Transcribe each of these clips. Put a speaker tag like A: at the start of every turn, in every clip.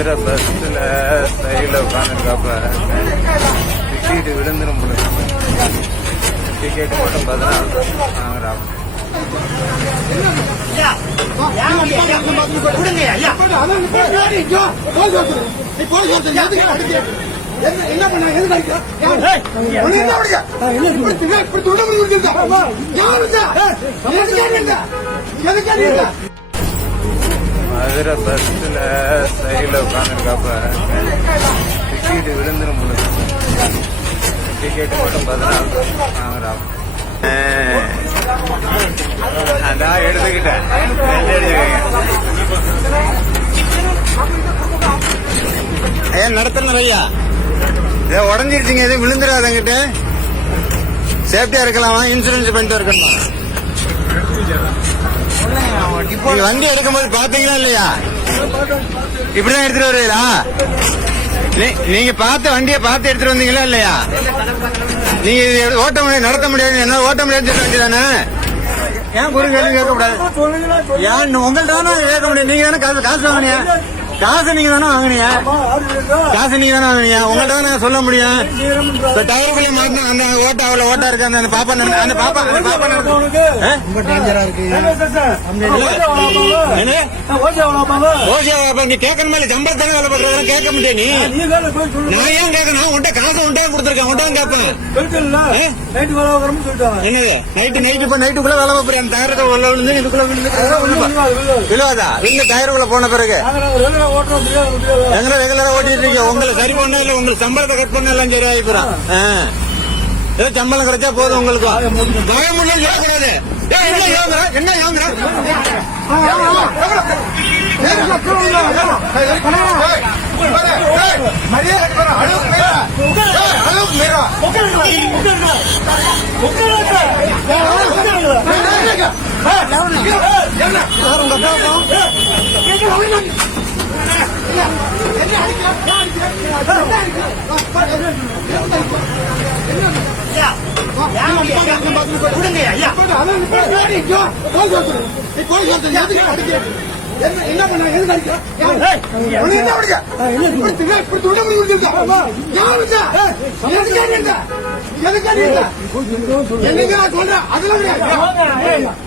A: மதுரை பஸ்ஸில் சைடில் உட்காந்துருக்காப்ப டிக்கெட்டு விழுந்துரும் போல டிக்கெட்டு மட்டும் பதினாறு வாங்குறாங்க
B: என்ன பண்ண எதுக்கு
A: மதுரை பஸ்ஸில் சைடில் உட்காந்துருக்காப்ப டிக்கெட்டு விழுந்துரும் போல டிக்கெட்டு மட்டும் வாங்குறாங்க அதான் எடுத்துக்கிட்டேன்.
C: ஐயா நடத்தணும் ஐயா. இதை உடஞ்சிருச்சுங்க எதுவும் விழுந்துடாதங்கிட்ட சேஃப்டியா இருக்கலாமா இன்சூரன்ஸ் பண்ணிட்டு இருக்கணுமா வண்டி எடுக்கும்போது பாத்தீங்களா இல்லையா? இப்படிதான் எடுத்துட்டு வருவீங்களா? நீ- நீங்க பார்த்து வண்டியை பார்த்து எடுத்துட்டு வந்தீங்களா இல்லையா? நீங்க ஓட்ட முடியாது நடத்த முடியாது என்ன ஓட்ட முடியாது சொல்ல வேண்டியதானே ஏன் குறு கேட்க கூடாது ஏன் உங்கள்ட்ட கேட்க முடியாது நீங்க தானே காசு காசு வாங்கினியா காசு நீங்க தானே வாங்கினீங்க? காசு நீங்க தானே வாங்கினீங்க? உங்கள்ட்ட தானே சொல்ல முடியும். இப்ப டயருக்குள்ள மாட்டினா அந்த ஓட்ட அவ்வளவு ஓட்டா இருக்கு. அந்த- அந்த பாப்பா அந்த பாப்பா அந்த பாப்பா நடந்து- ஆ? என்ன? ஓசியா நீ கேட்கணும் மேல சம்பளத்தானே வேலை பண்றதா கேட்க முடியும் நீ. நான் ஏன் கேட்கணும்? கொடுத்துருக்கேன் உன்ட்ட கேட்பேன் என்னது? நைட்டு நைட்டு இப்ப நைட்டுக்குள்ள வேலை பார்ப்பேன் அந்த டயருக்கு உள்ள விழுந்து இதுக்குள்ள விழுந்து விழுவாதா? விழுந்து டயருக்குள்ள போன பிறகு. எங்களை ரெகுலரா ஓட்டிட்டு இருக்கீங்க? உங்களை சரி பண்ணா இல்ல உங்களுக்கு சம்பளத்தை கட் பண்ண எல்லாம் சரி ஆயிப்புறான் ஏதோ சம்பளம் கிடைச்சா போதும் உங்களுக்கு. பயமுள்ள யோகக்கூடாது ஏய், என்ன யோகரா என்ன யோகரா.
B: என்ன? கொடுங்க ஐயா ஐயோ, போய் சொல்லுங்க. என்ன என்ன பண்ண? உன்னை என்ன அடிக்க? இப்படி துண்டை பிடிச்சு கொடுத்திருக்கா? என்னைக்கு நான் சொல்றேன், அதெல்லாம்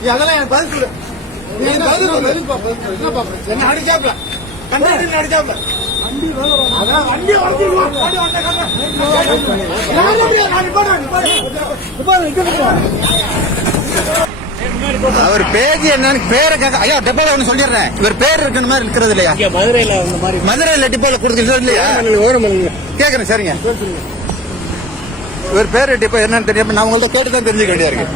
B: அதெல்லாம் எனக்கு பதில் சொல்லு. என்ன அடிச்சாப்ல? என்ன அடிச்சாப்ல? வண்டி வந்த
C: அவர் பேஜ் என்னன்னு பேரை கேட்க ஐயா டெப்போல ஒண்ணு சொல்லிடுறேன். இவர் பேர் இருக்கிற மாதிரி இருக்கிறது இல்லையா?
D: மதுரையில
C: மதுரையில டிப்போல கொடுத்து இல்லையா? கேக்குறேன் சரிங்க. இவர் பேர் டிப்போ என்னன்னு தெரியாம நான் உங்கள்ட்ட கேட்டு தான் தெரிஞ்சுக்க வேண்டியா இருக்கு.